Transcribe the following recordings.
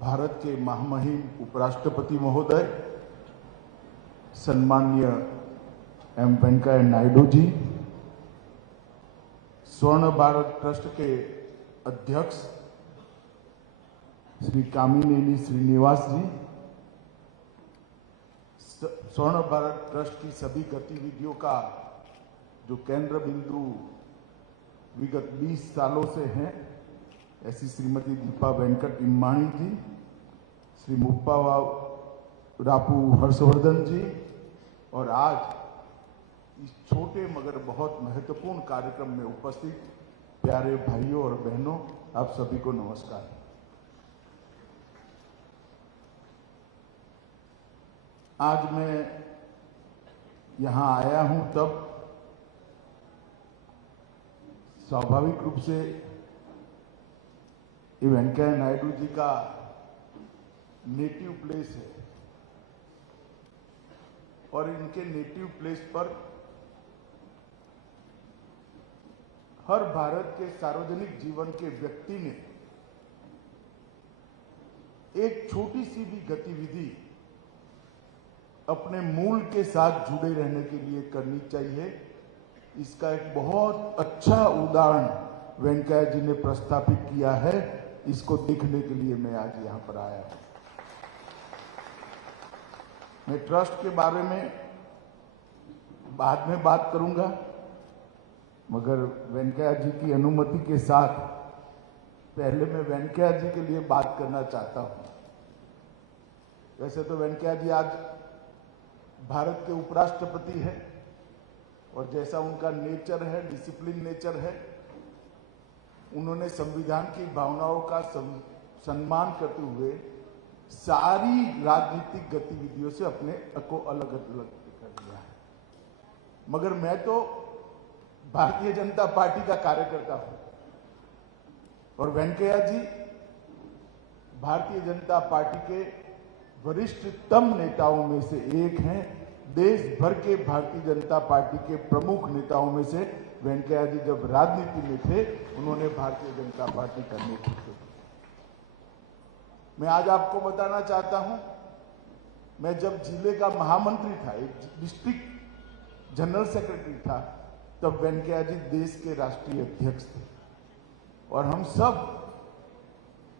भारत के महामहिम उपराष्ट्रपति महोदय सम्माननीय एम वेंकैया नायडू जी, स्वर्ण भारत ट्रस्ट के अध्यक्ष श्री कामिनेनी श्रीनिवास जी, स्वर्ण भारत ट्रस्ट की सभी गतिविधियों का जो केंद्र बिंदु विगत 20 सालों से हैं, ऐसी श्रीमती दीपा वेंकट इम्माणी जी, श्री मुप्पावा रापू हर्षवर्धन जी, और आज इस छोटे मगर बहुत महत्वपूर्ण कार्यक्रम में उपस्थित प्यारे भाइयों और बहनों, आप सभी को नमस्कार। आज मैं यहां आया हूं तब स्वाभाविक रूप से वेंकैया नायडू जी का नेटिव प्लेस है और इनके नेटिव प्लेस पर हर भारत के सार्वजनिक जीवन के व्यक्ति ने एक छोटी सी भी गतिविधि अपने मूल के साथ जुड़े रहने के लिए करनी चाहिए। इसका एक बहुत अच्छा उदाहरण वेंकैया जी ने प्रस्थापित किया है। इसको देखने के लिए मैं आज यहां पर आया हूं। मैं ट्रस्ट के बारे में बाद में बात करूंगा, मगर वेंकैया जी की अनुमति के साथ पहले मैं वेंकैया जी के लिए बात करना चाहता हूं। वैसे तो वेंकैया जी आज भारत के उपराष्ट्रपति हैं और जैसा उनका नेचर है, डिसिप्लिन नेचर है, उन्होंने संविधान की भावनाओं का सम्मान करते हुए सारी राजनीतिक गतिविधियों से अपने को अलग अलग कर दिया है। मगर मैं तो भारतीय जनता पार्टी का कार्यकर्ता हूं और वेंकैया जी भारतीय जनता पार्टी के वरिष्ठतम नेताओं में से एक हैं। देश भर के भारतीय जनता पार्टी के प्रमुख नेताओं में से वेंकैया जी जब राजनीति में थे, उन्होंने भारतीय जनता पार्टी का नेतृत्व किया। मैं आज आपको बताना चाहता हूं, मैं जब जिले का महामंत्री था, एक डिस्ट्रिक्ट जनरल सेक्रेटरी था, तब वेंकैया जी देश के राष्ट्रीय अध्यक्ष थे और हम सब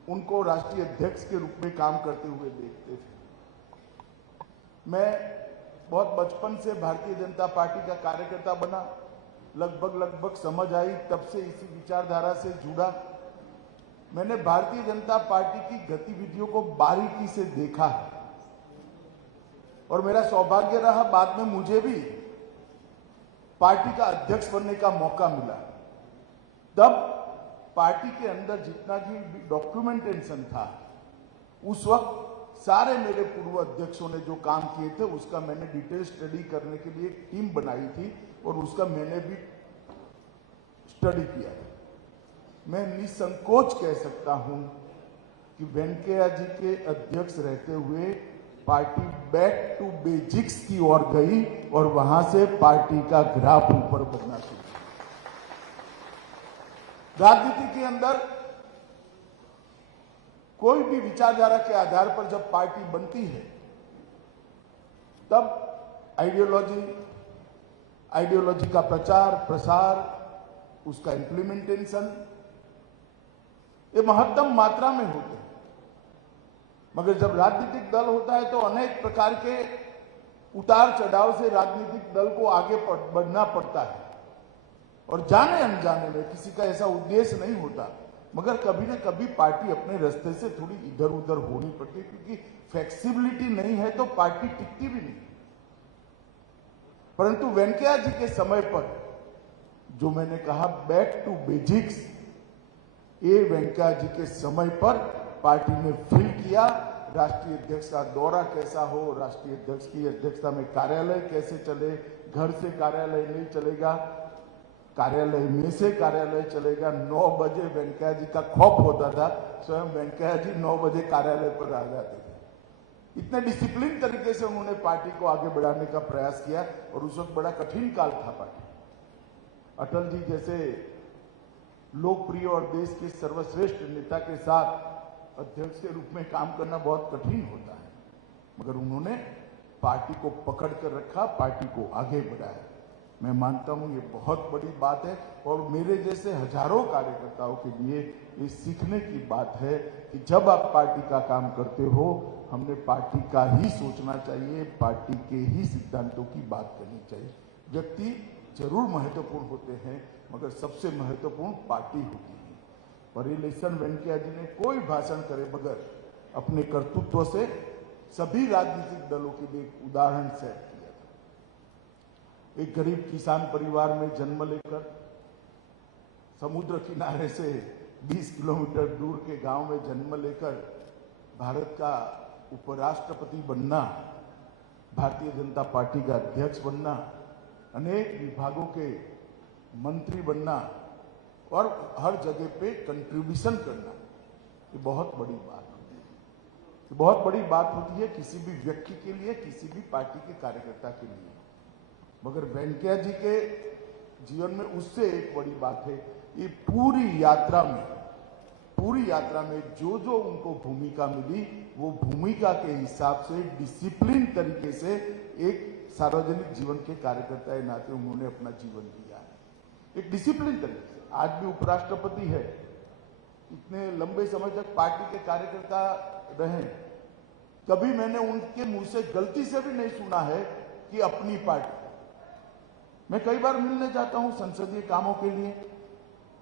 उनको राष्ट्रीय अध्यक्ष के रूप में काम करते हुए देखते थे। मैं बहुत बचपन से भारतीय जनता पार्टी का कार्यकर्ता बना, लगभग समझ आई, तब से इसी विचारधारा से जुड़ा। मैंने भारतीय जनता पार्टी की गतिविधियों को बारीकी से देखा है और मेरा सौभाग्य रहा, बाद में मुझे भी पार्टी का अध्यक्ष बनने का मौका मिला। तब पार्टी के अंदर जितना भी डॉक्यूमेंटेशन था, उस वक्त सारे मेरे पूर्व अध्यक्षों ने जो काम किए थे उसका मैंने डिटेल स्टडी करने के लिए एक टीम बनाई थी और उसका मैंने भी स्टडी किया था। मैं निसंकोच कह सकता हूं कि वेंकैया जी के अध्यक्ष रहते हुए पार्टी बैक टू बेसिक्स की ओर गई और वहां से पार्टी का ग्राफ ऊपर बढ़ना शुरू। राजनीति के अंदर कोई भी विचारधारा के आधार पर जब पार्टी बनती है, तब आइडियोलॉजी का प्रचार प्रसार, उसका इंप्लीमेंटेशन ये महत्तम मात्रा में होते हैं। मगर जब राजनीतिक दल होता है तो अनेक प्रकार के उतार चढ़ाव से राजनीतिक दल को आगे बढ़ना पड़ता है और जाने अनजाने में किसी का ऐसा उद्देश्य नहीं होता, मगर कभी न कभी पार्टी अपने रास्ते से थोड़ी इधर उधर होनी पड़ती है, क्योंकि फ्लेक्सिबिलिटी नहीं है तो पार्टी टिकती भी नहीं। परंतु वेंकैया जी के समय पर जो मैंने कहा बैक टू बेसिक्स, ये वेंकैया जी के समय पर पार्टी ने फील किया। राष्ट्रीय अध्यक्ष का दौरा कैसा हो, राष्ट्रीय अध्यक्ष की अध्यक्षता में कार्यालय कैसे चले, घर से कार्यालय नहीं चलेगा, कार्यालय में से कार्यालय चलेगा। 9 बजे वेंकैया जी का खौफ होता था, स्वयं वेंकैया जी 9 बजे कार्यालय पर आ जाते थे। इतने डिसिप्लिन तरीके से उन्होंने पार्टी को आगे बढ़ाने का प्रयास किया और उस वक्त बड़ा कठिन काल था पार्टी। अटल जी जैसे लोकप्रिय और देश के सर्वश्रेष्ठ नेता के साथ अध्यक्ष के रूप में काम करना बहुत कठिन होता है, मगर उन्होंने पार्टी को पकड़ कर रखा, पार्टी को आगे बढ़ाया। मैं मानता हूं ये बहुत बड़ी बात है और मेरे जैसे हजारों कार्यकर्ताओं के लिए ये सीखने की बात है कि जब आप पार्टी का काम करते हो, हमने पार्टी का ही सोचना चाहिए, पार्टी के ही सिद्धांतों की बात करनी चाहिए। व्यक्ति जरूर महत्वपूर्ण होते हैं, मगर सबसे महत्वपूर्ण पार्टी होती है। परिलेशन वेंकैया जी ने कोई भाषण करे बगैर अपने कर्तृत्व से सभी राजनीतिक दलों के लिए एक उदाहरण सेट किया था। एक गरीब किसान परिवार में जन्म लेकर समुद्र किनारे से 20 किलोमीटर दूर के गांव में जन्म लेकर भारत का उपराष्ट्रपति बनना, भारतीय जनता पार्टी का अध्यक्ष बनना, अनेक विभागों के मंत्री बनना और हर जगह पे कंट्रीब्यूशन करना, ये बहुत बड़ी बात होती है। ये बहुत बड़ी बात होती है किसी भी व्यक्ति के लिए, किसी भी पार्टी के कार्यकर्ता के लिए। मगर वेंकैया जी के जीवन में उससे एक बड़ी बात है, ये पूरी यात्रा में जो जो उनको भूमिका मिली, वो भूमिका के हिसाब से डिसिप्लिन तरीके से एक सार्वजनिक जीवन के कार्यकर्ता के नाते उन्होंने अपना जीवन दिया है, एक डिसिप्लिन तरीके से। आज भी उपराष्ट्रपति है, इतने लंबे समय तक पार्टी के कार्यकर्ता रहे, कभी मैंने उनके मुंह से गलती से भी नहीं सुना है कि अपनी पार्टी। मैं कई बार मिलने जाता हूं संसदीय कामों के लिए,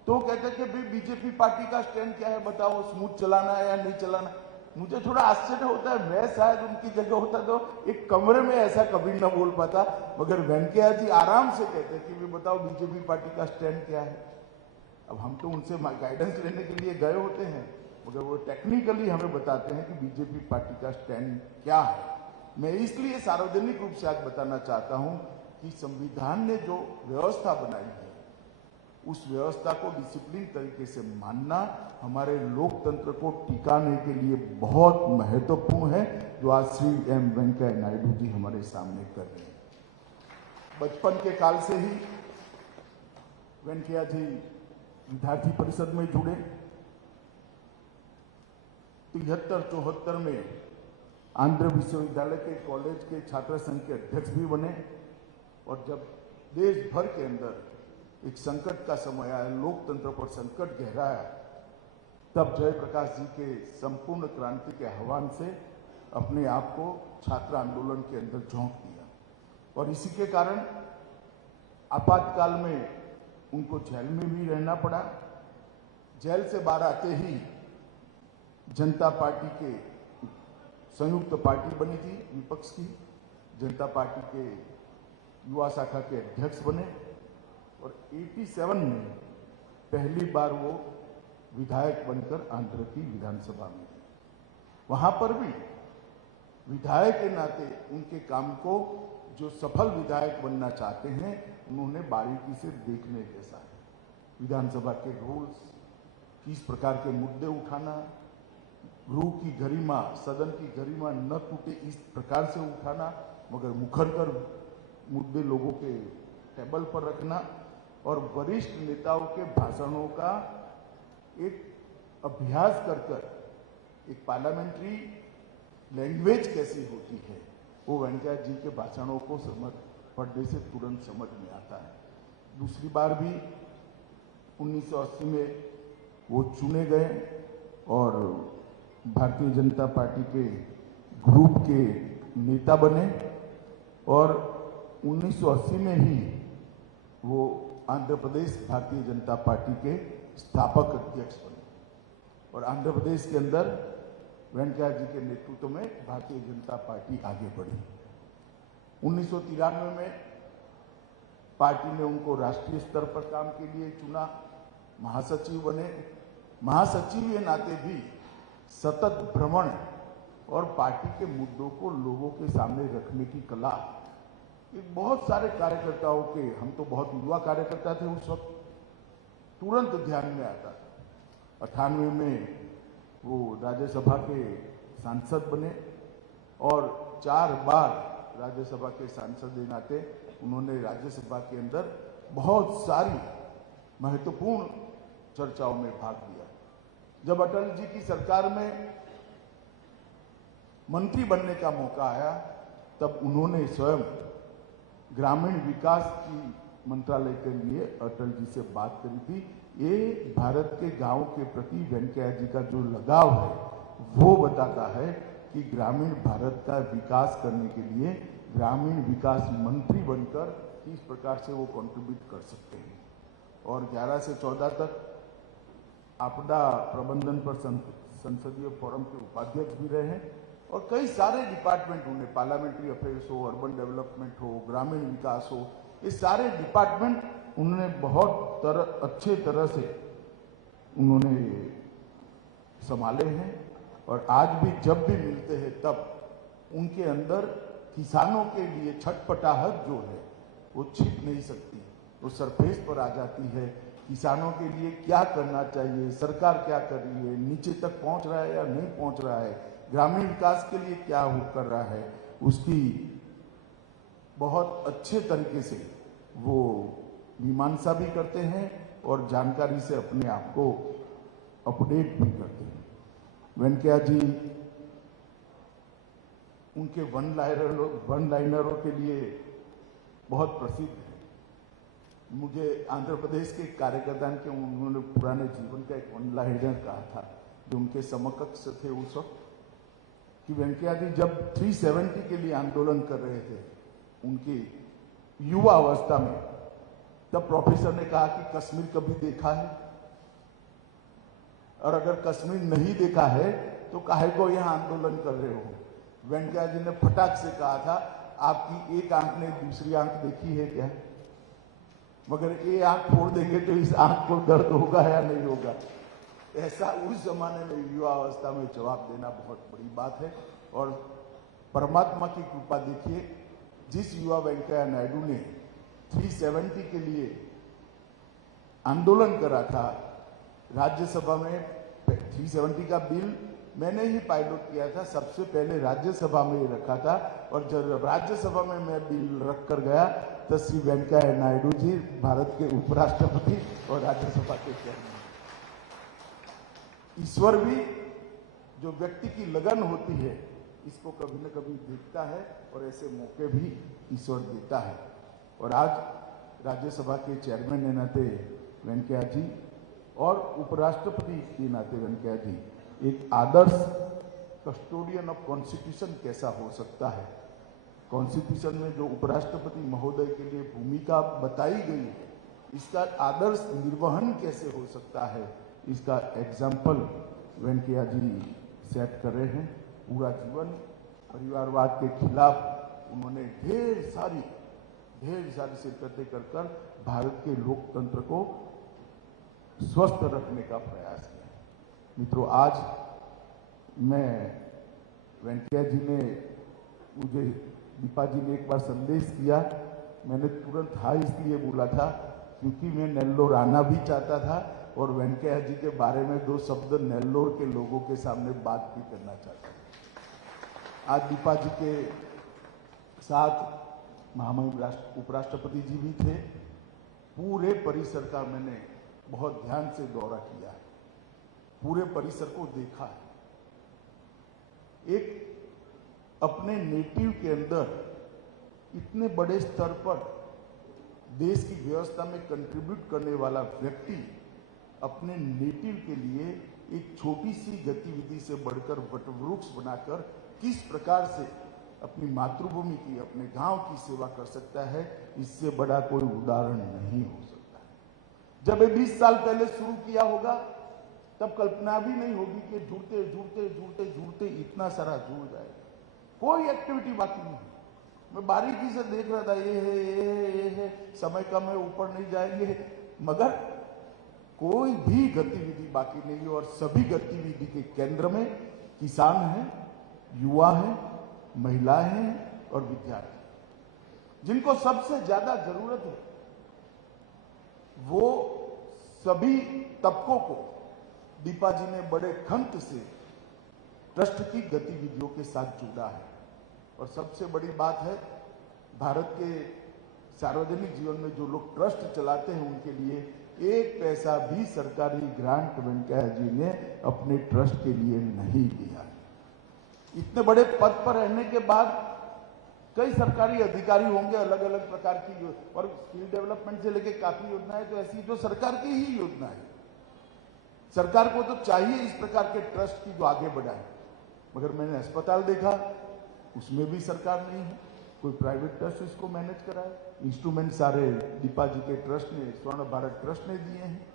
तो कहते कि भाई बीजेपी पार्टी का स्टैंड क्या है, बताओ, स्मूथ चलाना है या नहीं चलाना। मुझे थोड़ा आश्चर्य होता है, मैं शायद उनकी जगह होता तो एक कमरे में ऐसा कभी न बोल पाता, मगर वेंकैया जी आराम से कहते कि भाई बताओ बीजेपी पार्टी का स्टैंड क्या है। अब हम तो उनसे गाइडेंस लेने के लिए गए होते हैं, मगर वो टेक्निकली हमें बताते हैं कि बीजेपी पार्टी का स्टैंड क्या है। मैं इसलिए सार्वजनिक रूप से आज बताना चाहता हूं कि संविधान ने जो व्यवस्था बनाई है, उस व्यवस्था को डिसिप्लिन तरीके से मानना हमारे लोकतंत्र को टिकाने के लिए बहुत महत्वपूर्ण है, जो आज श्री एम वेंकैया नायडू जी हमारे सामने कर रहे हैं। बचपन के काल से ही वेंकैया जी विद्यार्थी परिषद में जुड़े। 73-74 में आंध्र विश्वविद्यालय के कॉलेज के छात्र संघ के अध्यक्ष भी बने, और जब देश भर के अंदर एक संकट का समय आया, लोकतंत्र पर संकट गहराया, तब जयप्रकाश जी के संपूर्ण क्रांति के आह्वान से अपने आप को छात्र आंदोलन के अंदर झोंक दिया, और इसी के कारण आपातकाल में उनको जेल में भी रहना पड़ा। जेल से बाहर आते ही जनता पार्टी के संयुक्त पार्टी बनी थी विपक्ष की, जनता पार्टी के युवा शाखा के अध्यक्ष बने, और 87 में पहली बार वो विधायक बनकर आंध्र की विधानसभा में। वहां पर भी विधायक के नाते उनके काम को, जो सफल विधायक बनना चाहते हैं, उन्होंने बारीकी से देखने जैसा है। विधानसभा के रूल्स, किस प्रकार के मुद्दे उठाना, गृह की गरिमा, सदन की गरिमा न टूटे इस प्रकार से उठाना, मगर मुखर कर मुद्दे लोगों के टेबल पर रखना, और वरिष्ठ नेताओं के भाषणों का एक अभ्यास कर एक पार्लियामेंट्री लैंग्वेज कैसी होती है, वो वेंकैया जी के भाषणों को पढ़ने से तुरंत समझ में आता है। दूसरी बार भी 1980 में वो चुने गए और भारतीय जनता पार्टी के ग्रुप के नेता बने, और 1980 में ही वो आंध्र प्रदेश भारतीय जनता पार्टी के स्थापक अध्यक्ष बने, और आंध्र प्रदेश के अंदर वेंकैया जी के नेतृत्व में भारतीय जनता पार्टी आगे बढ़ी। 1993 में पार्टी ने उनको राष्ट्रीय स्तर पर काम के लिए चुना, महासचिव बने। महासचिव के नाते भी सतत भ्रमण और पार्टी के मुद्दों को लोगों के सामने रखने की कला, एक बहुत सारे कार्यकर्ताओं के, हम तो बहुत युवा कार्यकर्ता थे उस वक्त, तुरंत ध्यान में आता था। 98 में वो राज्यसभा के सांसद बने, और 4 बार राज्यसभा के सांसद के नाते उन्होंने राज्यसभा के अंदर बहुत सारी महत्वपूर्ण चर्चाओं में भाग लिया। जब अटल जी की सरकार में मंत्री बनने का मौका आया, तब उन्होंने स्वयं ग्रामीण विकास की मंत्रालय के लिए अटल जी से बात करी थी। ये भारत के गांव के प्रति वेंकैया जी का जो लगाव है वो बताता है कि ग्रामीण भारत का विकास करने के लिए ग्रामीण विकास मंत्री बनकर किस प्रकार से वो कंट्रीब्यूट कर सकते हैं। और 11 से 14 तक आपदा प्रबंधन पर संसदीय फोरम के उपाध्यक्ष भी रहे हैं और कई सारे डिपार्टमेंट, उन्हें पार्लियामेंट्री अफेयर्स हो, अर्बन डेवलपमेंट हो, ग्रामीण विकास हो, ये सारे डिपार्टमेंट उन्होंने बहुत अच्छे तरह से उन्होंने संभाले हैं। और आज भी जब भी मिलते हैं तब उनके अंदर किसानों के लिए छटपटाहट जो है वो छिप नहीं सकती, वो सरफेस पर आ जाती है। किसानों के लिए क्या करना चाहिए, सरकार क्या कर रही है, नीचे तक पहुंच रहा है या नहीं पहुंच रहा है, ग्रामीण विकास के लिए क्या हो कर रहा है, उसकी बहुत अच्छे तरीके से वो मीमांसा भी करते हैं और जानकारी से अपने आप को अपडेट भी करते हैं। वेंकैया जी उनके वन लाइनरों के लिए बहुत प्रसिद्ध है। मुझे आंध्र प्रदेश के कार्यकर्ता के उन्होंने पुराने जीवन का एक वन लाइनर कहा था जो उनके समकक्ष थे उस वक्त, कि वेंकैया जी जब 370 के लिए आंदोलन कर रहे थे उनकी युवा अवस्था में, तब प्रोफेसर ने कहा कि कश्मीर कभी देखा है, और अगर कश्मीर नहीं देखा है तो काहे को यहां आंदोलन कर रहे हो। वेंकैया जी ने फटाक से कहा था, आपकी एक आंख ने दूसरी आंख देखी है क्या? मगर ये आंख फोड़ देंगे तो इस आंख को दर्द होगा या नहीं होगा। ऐसा उस जमाने में युवा अवस्था में जवाब देना बहुत बड़ी बात है। और परमात्मा की कृपा देखिए, जिस युवा वेंकैया नायडू ने 370 के लिए आंदोलन करा था राज्यसभा में, 370 का बिल मैंने ही पायलट किया था, सबसे पहले राज्यसभा में ही रखा था। और जब राज्यसभा में मैं बिल रख कर गया तो श्री वेंकैया नायडू जी भारत के उपराष्ट्रपति और राज्यसभा के चेयरमैन। ईश्वर भी जो व्यक्ति की लगन होती है इसको कभी न कभी देखता है और ऐसे मौके भी ईश्वर देता है। और आज राज्यसभा के चेयरमैन के नाते वेंकैया जी और उपराष्ट्रपति के नाते वेंकैया जी एक आदर्श कस्टोडियन ऑफ कॉन्स्टिट्यूशन कैसा हो सकता है, कॉन्स्टिट्यूशन में जो उपराष्ट्रपति महोदय के लिए भूमिका बताई गई है इसका आदर्श निर्वहन कैसे हो सकता है, इसका एग्जाम्पल वेंकैया जी सेट कर रहे हैं। पूरा जीवन परिवारवाद के खिलाफ उन्होंने ढेर सारी शिरकतें कर भारत के लोकतंत्र को स्वस्थ रखने का प्रयास किया। मित्रों, आज मैं वेंकैया जी ने मुझे, दीपा जी ने एक बार संदेश किया, मैंने तुरंत हाँ इसलिए बोला था क्योंकि मैं नेल्लोर आना भी चाहता था और वेंकैया जी के बारे में 2 शब्द नेल्लोर के लोगों के सामने बात भी करना चाहता था। आज दीपा जी के साथ महामहिम उपराष्ट्रपति जी भी थे। पूरे परिसर का मैंने बहुत ध्यान से दौरा किया है, पूरे परिसर को देखा है। एक अपने नेटिव के अंदर इतने बड़े स्तर पर देश की व्यवस्था में कंट्रीब्यूट करने वाला व्यक्ति अपने नेटिव के लिए एक छोटी सी गतिविधि से बढ़कर वटवृक्ष बनाकर किस प्रकार से अपनी मातृभूमि की, अपने गांव की सेवा कर सकता है, इससे बड़ा कोई उदाहरण नहीं हो सकता। जब ये 20 साल पहले शुरू किया होगा तब कल्पना भी नहीं होगी कि जुड़ते जुड़ते जुड़ते जुड़ते इतना सारा जुड़ जाएगा। कोई एक्टिविटी बाकी नहीं। मैं बारीकी से देख रहा था, ये है, समय कम है, ऊपर नहीं जाएंगे, मगर कोई भी गतिविधि बाकी नहीं है। और सभी गतिविधि के केंद्र में किसान हैं, युवा हैं, महिलाएं हैं और विद्यार्थी, जिनको सबसे ज्यादा जरूरत है। वो सभी तबकों को दीपा जी ने बड़े खंत से ट्रस्ट की गतिविधियों के साथ जोड़ा है। और सबसे बड़ी बात है, भारत के सार्वजनिक जीवन में जो लोग ट्रस्ट चलाते हैं उनके लिए एक पैसा भी सरकारी ग्रांट वेंकैया जी ने अपने ट्रस्ट के लिए नहीं दिया। इतने बड़े पद पर रहने के बाद कई सरकारी अधिकारी होंगे अलग अलग प्रकार की, और स्किल डेवलपमेंट से लेकर काफी योजनाएं तो ऐसी जो सरकार की ही योजना है। सरकार को तो चाहिए इस प्रकार के ट्रस्ट की जो आगे बढ़ाए, मगर मैंने अस्पताल देखा उसमें भी सरकार नहीं है, कोई प्राइवेट ट्रस्ट इसको मैनेज कराए। इंस्ट्रूमेंट सारे दीपा जी के ट्रस्ट ने, स्वर्ण भारत ट्रस्ट ने दिए हैं,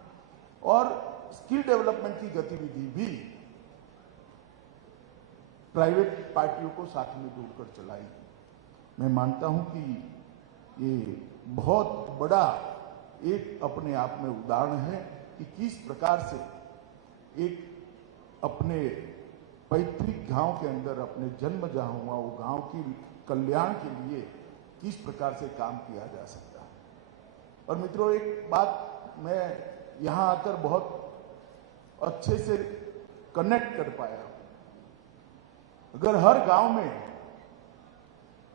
और स्किल डेवलपमेंट की गतिविधि भी प्राइवेट पार्टियों को साथ में जोड़कर चलाई। मैं मानता हूं कि ये बहुत बड़ा एक अपने आप में उदाहरण है कि किस प्रकार से एक अपने पैतृक गांव के अंदर, अपने जन्म जहां हुआ वो गांव की कल्याण के लिए किस प्रकार से काम किया जा सकता है। और मित्रों, एक बात मैं यहां आकर बहुत अच्छे से कनेक्ट कर पाया, अगर हर गांव में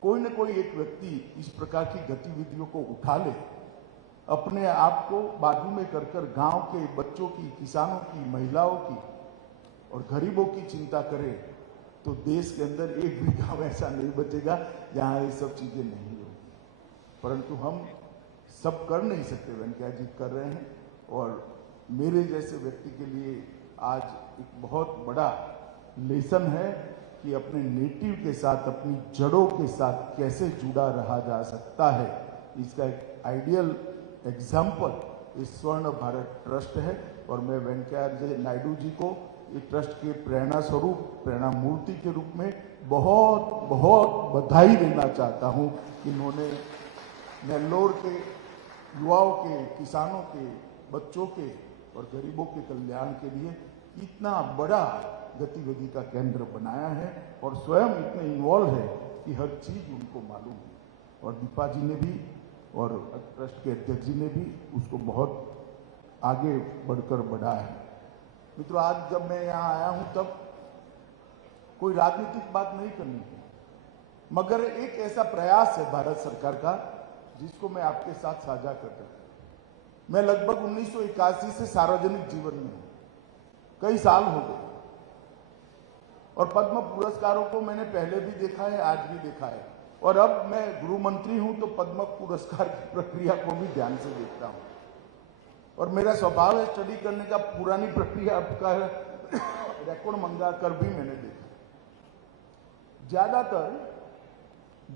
कोई न कोई एक व्यक्ति इस प्रकार की गतिविधियों को उठा ले, अपने आप को बाजू में कर गांव के बच्चों की, किसानों की, महिलाओं की और गरीबों की चिंता करे, तो देश के अंदर एक भी गांव ऐसा नहीं बचेगा जहां ये सब चीजें नहीं होगी। परंतु हम सब कर नहीं सकते, वेंकैया जी कर रहे हैं, और मेरे जैसे व्यक्ति के लिए आज एक बहुत बड़ा लेसन है कि अपने नेटिव के साथ, अपनी जड़ों के साथ कैसे जुड़ा रहा जा सकता है। इसका एक आइडियल एग्जाम्पल इस स्वर्ण भारत ट्रस्ट है, और मैं वेंकैया नायडू जी को इस ट्रस्ट के प्रेरणा स्वरूप, प्रेरणा मूर्ति के रूप में बहुत बहुत बधाई देना चाहता हूं कि इन्होंने नेल्लोर के युवाओं के, किसानों के, बच्चों के और गरीबों के कल्याण के लिए इतना बड़ा गतिविधि का केंद्र बनाया है, और स्वयं इतने इन्वॉल्व है कि हर चीज उनको मालूम है। और दीपा जी ने भी और ट्रस्ट के अध्यक्ष जी ने भी उसको बहुत आगे बढ़कर बढ़ाया है। मित्रों, आज जब मैं यहाँ आया हूं तब कोई राजनीतिक बात नहीं करनी है, मगर एक ऐसा प्रयास है भारत सरकार का जिसको मैं आपके साथ साझा कर रहा हूं। मैं लगभग 1981 से सार्वजनिक जीवन में हूं, कई साल हो गए, और पद्म पुरस्कारों को मैंने पहले भी देखा है, आज भी देखा है, और अब मैं गृह मंत्री हूं तो पद्म पुरस्कार की प्रक्रिया को भी ध्यान से देखता हूं। और मेरा स्वभाव है स्टडी करने का, पुरानी प्रक्रिया का रिकॉर्ड मंगा कर भी मैंने देखा। ज्यादातर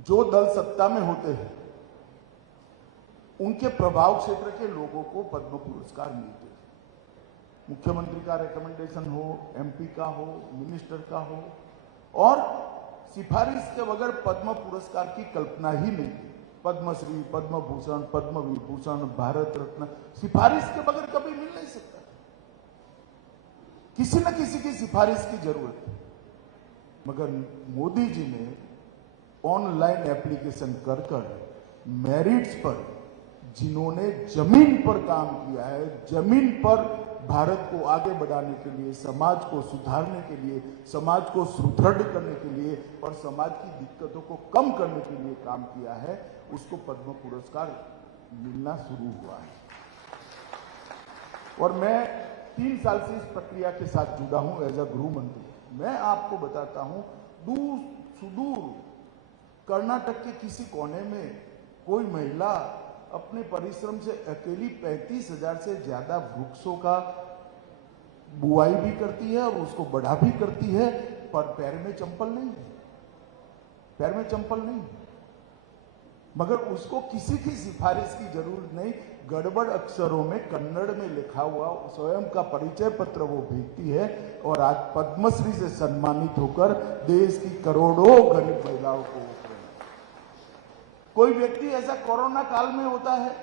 जो दल सत्ता में होते हैं उनके प्रभाव क्षेत्र के लोगों को पद्म पुरस्कार मिलते हैं। मुख्यमंत्री का रिकमेंडेशन हो, एमपी का हो, मिनिस्टर का हो, और सिफारिश के बगैर पद्म पुरस्कार की कल्पना ही नहीं है। पद्मश्री, पद्म भूषण, पद्म विभूषण, भारत रत्न सिफारिश के बगैर कभी मिल नहीं सकता। किसी न किसी की सिफारिश की जरूरत है। मगर मोदी जी ने ऑनलाइन एप्लीकेशन कर मेरिट्स पर, जिन्होंने जमीन पर काम किया है, जमीन पर भारत को आगे बढ़ाने के लिए, समाज को सुधारने के लिए, समाज को सुदृढ़ करने के लिए और समाज की दिक्कतों को कम करने के लिए काम किया है, उसको पद्म पुरस्कार मिलना शुरू हुआ है। और मैं 3 साल से इस प्रक्रिया के साथ जुड़ा हूं एज अ गृह मंत्री। मैं आपको बताता हूं, दूर सुदूर कर्नाटक के किसी कोने में कोई महिला अपने परिश्रम से अकेली 35,000 से ज्यादा वृक्षों का बुआई भी करती है और उसको बढ़ा भी करती है, पर पैर में चंपल नहीं है, पैर में चंपल नहीं है। मगर उसको किसी की सिफारिश की जरूरत नहीं, गड़बड़ अक्षरों में कन्नड़ में लिखा हुआ स्वयं का परिचय पत्र वो भेजती है, और आज पद्मश्री से सम्मानित होकर देश की करोड़ों गरीब महिलाओं को। कोई व्यक्ति ऐसा कोरोना काल में होता है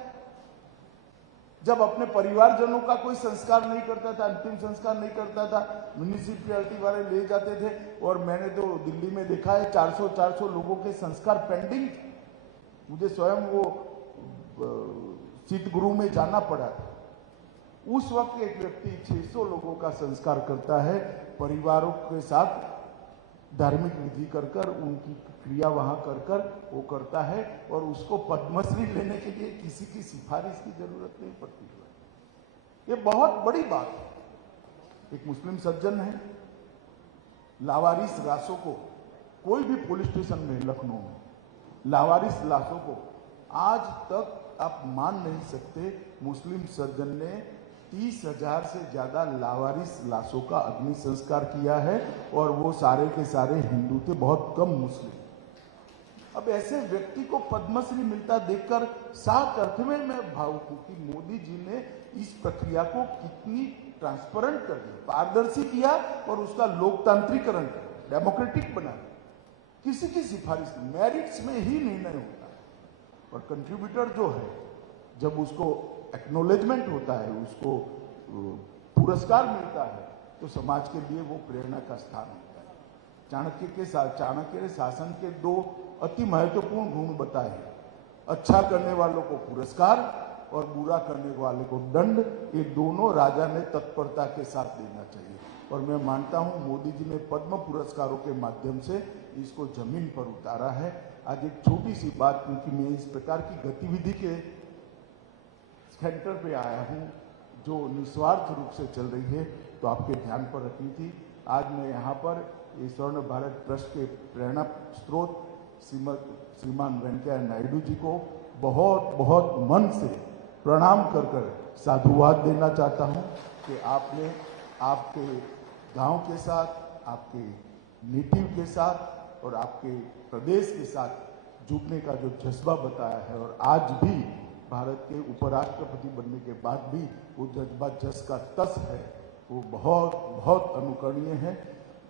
जब अपने परिवारजनों का कोई संस्कार नहीं करता था, अंतिम संस्कार नहीं करता था, म्यूनिसिपैलिटी वाले ले जाते थे, और मैंने तो दिल्ली में देखा है 400 लोगों के संस्कार पेंडिंग थे। मुझे स्वयं वो शीतगृह में जाना पड़ा था। उस वक्त एक व्यक्ति 600 लोगों का संस्कार करता है, परिवारों के साथ धार्मिक विधि कर उनकी क्रिया वहां कर वो करता है, और उसको पद्मश्री लेने के लिए किसी की सिफारिश की जरूरत नहीं पड़ती है। ये बहुत बड़ी बात है। एक मुस्लिम सज्जन है, लावारिस लाशों को कोई भी पुलिस स्टेशन में लखनऊ में लावारिस लाशों को आज तक आप मान नहीं सकते, मुस्लिम सज्जन ने 30,000 से ज्यादा लावारिस लाशों का अग्नि संस्कार किया है और वो सारे के सारे हिंदू थे, बहुत कम मुस्लिम। अब ऐसे व्यक्ति को पद्मश्री मिलता देखकर साफ अर्थ में मैं भावुक हूं कि मोदी जी ने इस प्रक्रिया को कितनी ट्रांसपेरेंट कर दिया, पारदर्शी किया और उसका लोकतांत्रिकरण किया, डेमोक्रेटिक बना दिया। किसी की सिफारिश मेरिट्स में ही निर्णय होता है और कंट्रीब्यूटर जो है जब उसको एक्नोलेजमेंट होता है, उसको पुरस्कार मिलता है, तो समाज के लिए वो प्रेरणा का स्थान होता है। चाणक्य ने शासन के 2 अति महत्वपूर्ण गुण बताए हैं, अच्छा करने वालों को पुरस्कार और बुरा करने वाले को दंड। ये दोनों राजा ने तत्परता के साथ देना चाहिए और मैं मानता हूं मोदी जी ने पद्म पुरस्कारों के माध्यम से इसको जमीन पर उतारा है। आज एक छोटी सी बात, क्योंकि मैं इस प्रकार की गतिविधि के सेंटर पे आया हूं जो निस्वार्थ रूप से चल रही है, तो आपके ध्यान पर रखनी थी। आज मैं यहाँ पर स्वर्ण भारत ट्रस्ट के प्रेरणा स्रोत श्रीमान वेंकैया नायडू जी को बहुत बहुत मन से प्रणाम कर साधुवाद देना चाहता हूं कि आपने आपके गांव के साथ, आपके नेटिव के साथ और आपके प्रदेश के साथ जुड़ने का जो जज्बा बताया है और आज भी भारत के उपराष्ट्रपति बनने के बाद भी वो जज्बा जस का तस है, वो बहुत बहुत अनुकरणीय है।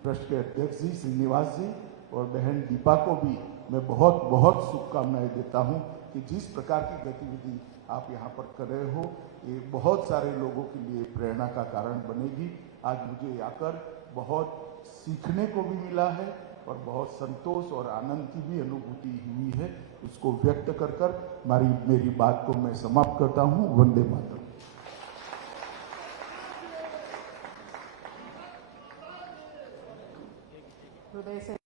ट्रस्ट के अध्यक्ष जी श्रीनिवास जी और बहन दीपा को भी मैं बहुत बहुत शुभकामनाएं देता हूं कि जिस प्रकार की गतिविधि आप यहाँ पर कर रहे हो, ये बहुत सारे लोगों के लिए प्रेरणा का कारण बनेगी। आज मुझे आकर बहुत सीखने को भी मिला है और बहुत संतोष और आनंद की भी अनुभूति हुई है। उसको व्यक्त कर मेरी बात को मैं समाप्त करता हूँ। वंदे मातरम। हृदय से